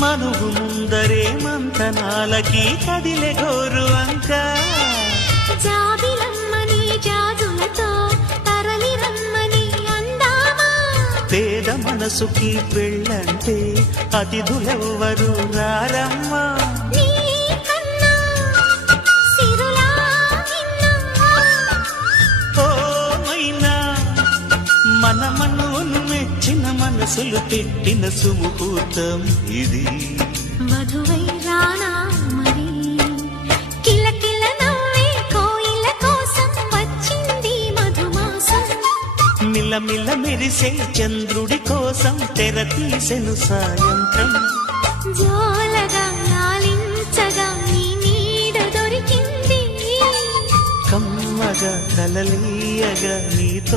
మనువు ముందరే మంతనాలకి కదిలే గోరు అంక జాబిలమ్మని జాజులతో తరలి రమ్మని అందామా పేద మనసుకి పెళ్ళంటే అతిథులెవ్వరు రారమ్మా మన మనోను మెచ్చిన మనసులు పెట్టిన సుముహూర్తం ఇది మధువై రానా మరి కిలకిల నవ్వే కోయిల కోసం వచ్చింది మధుమాసం మిలమిల మెరిసే చంద్రుడి కోసం తెర తీసెను సాయంత్రం జోలగా లాలించగా నీ నీడ దొరికింది కమ్మగా కలలీయగా నీతో